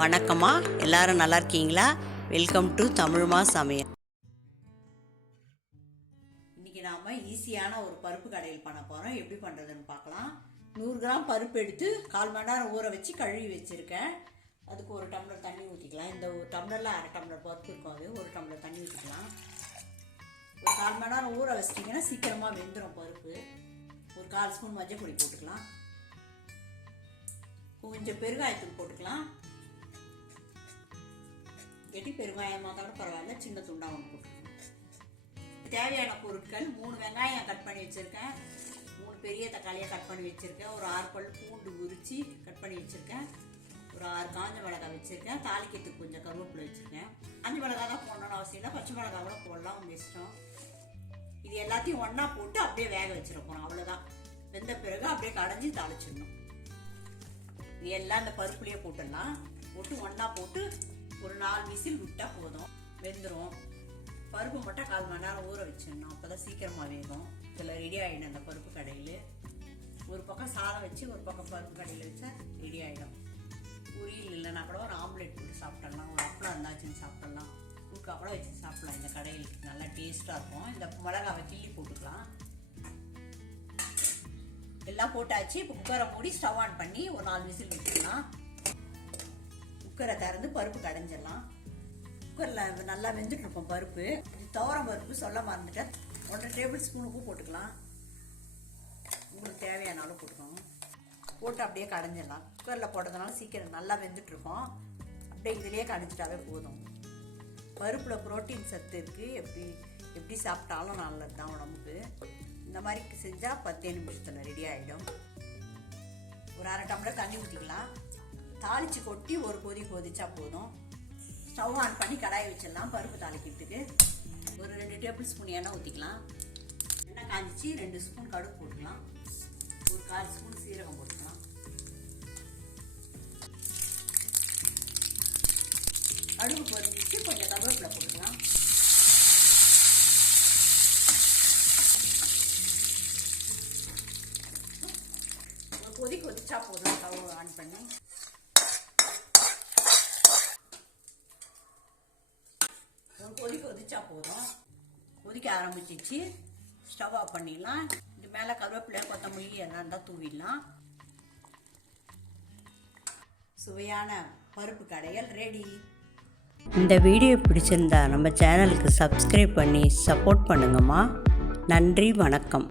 வணக்கம்மா, எல்லாரும் நல்லா இருக்கீங்களா? வெல்கம் டு தமிழ்மா சமையல். இன்றைக்கி நாம் ஈஸியான ஒரு பருப்பு கடையில் பண்ண போகிறோம். எப்படி பண்ணுறதுன்னு பார்க்கலாம். 100 கிராம் பருப்பு எடுத்து 1/4 மணி நேரம் ஊற வச்சு கழுவி வச்சுருக்கேன். அதுக்கு 1 டம்ளர் தண்ணி ஊற்றிக்கலாம். இந்த ஒரு டம்ளரில் 1/2 டம்ளர் பருப்பு இருக்கும், அது 1 டம்ளர் தண்ணி ஊற்றிக்கலாம். ஒரு 1/4 மணி நேரம் ஊற வச்சிட்டிங்கன்னா சீக்கிரமாக வெந்துடும் பருப்பு. ஒரு 1/4 ஸ்பூன் மஞ்சள் பொடி போட்டுக்கலாம். கொஞ்சம் பெருங்காயத்தூள் போட்டுக்கலாம். கெட்டி பெருங்காயமாக கூட பரவாயில்ல, சின்ன துண்டாக ஒன்று போட்டுக்கலாம். தேவையான பொருட்கள்: 3 வெங்காயம் கட் பண்ணி வச்சுருக்கேன், 3 பெரிய தக்காளியாக கட் பண்ணி வச்சுருக்கேன், ஒரு 6 பல் பூண்டு உரித்து கட் பண்ணி வச்சுருக்கேன், ஒரு 6 காஞ்ச மிளகாய் வச்சுருக்கேன், தாளிக்கிறதுக்கு கொஞ்சம் கருவேப்பிலை வச்சுருக்கேன். காஞ்ச மிளகாய் தான் போடணும்னு அவசியம் இல்லை, பச்சை மிளகாய் கூட போடலாம், உங்கள் இஷ்டம். இது எல்லாத்தையும் ஒன்றா போட்டு அப்படியே வேக வச்சுருப்போம், அவ்வளோதான். வெந்த பிறகு அப்படியே கடைஞ்சி தாளிச்சிடணும். இது எல்லாம் இந்த பருப்புலேயே போட்டுடலாம். போட்டு ஒன்றா போட்டு ஒரு 4 விசில் விட்டால் போதும், வெந்துடும். பருப்பு மட்டும் 1/4 மணி நேரம் ஊற வச்சிடணும், அப்போ தான் சீக்கிரமாக வேகும். இதில் ரெடி ஆகிடும் அந்த பருப்பு கடையில். ஒரு பக்கம் சாதம் வச்சு ஒரு பக்கம் பருப்பு கடையில் வச்சா ரெடி ஆகிடும். பொரியல் இல்லைன்னா கூட ஒரு ஆம்லேட் போட்டு சாப்பிட்றலாம், ஒரு அப்பளம் இருந்தாச்சுன்னு சாப்பிட்றலாம், ஊறுக்காய் கூட வச்சு சாப்பிட்லாம். இந்த கடையில் நல்லா டேஸ்ட்டாக இருக்கும். இந்த மிளகாவை கிள்ளி போட்டுக்கலாம். எல்லாம் போட்டாச்சு. இப்போ குக்கரை மூடி ஸ்டவ் ஆன் பண்ணி ஒரு 4 விசில் வச்சுக்கலாம். குக்கரை திறந்து பருப்பு கடைஞ்சிடலாம். குக்கரில் நல்லா வெந்துட்டு இருக்கும் பருப்பு. துவரம் பருப்பு சொல்ல மறந்துட்டேன். 1.5 டேபிள் ஸ்பூன் உப்பு போட்டுக்கலாம். உங்களுக்கு தேவையான அளவு போட்டுக்கோங்க. போட்டு அப்படியே கடைஞ்சிடலாம். குக்கரில் போட்டதுனால சீக்கிரம் நல்லா வெந்துட்டு இருக்கோம். அப்படியே இதிலேயே கடைஞ்சிட்டாவே போதும். பருப்பில் புரோட்டீன் சத்து இருக்குது. எப்படி சாப்பிட்டாலும் நல்லது தான் உடம்புக்கு. இந்த மாதிரி செஞ்சால் 10 நிமிஷத்தில் ரெடி ஆகிடும். ஒரு 1/2 டம்ளர் தண்ணி ஊற்றிக்கலாம். தாளித்து கொட்டி ஒரு கொதிச்சா போதும். ஸ்டவ் ஆன் பண்ணி கடாயை வச்சிடலாம். பருப்பு தாளிக்கிறதுக்கு ஒரு 2 டேபிள் ஸ்பூன் எண்ணெய் ஊற்றிக்கலாம். எண்ணெய் காஞ்சிச்சு 2 ஸ்பூன் கடுகு போட்டுக்கலாம். ஒரு 1/4 ஸ்பூன் சீரகம் போட்டுக்கலாம். கடுகு பொரிஞ்சிச்சு கொஞ்சம் கருவேப்பிலை போட்டுக்கலாம். கொதிச்சா போதும். ஸ்டவ் ஆன் பண்ணி கொதிச்சா போதும். கொதிக்க ஆரம்பிச்சிச்சு. ஸ்டவ் ஆஃப் பண்ணிடலாம். இது மேலே கருவேப்பிலை கொத்தமல்லி எல்லாம் இருந்தால் தூவிடலாம். சுவையான பருப்பு கடையல் ரெடி. இந்த வீடியோ பிடிச்சிருந்தா நம்ம சேனலுக்கு சப்ஸ்கிரைப் பண்ணி சப்போர்ட் பண்ணுங்கம்மா. நன்றி, வணக்கம்.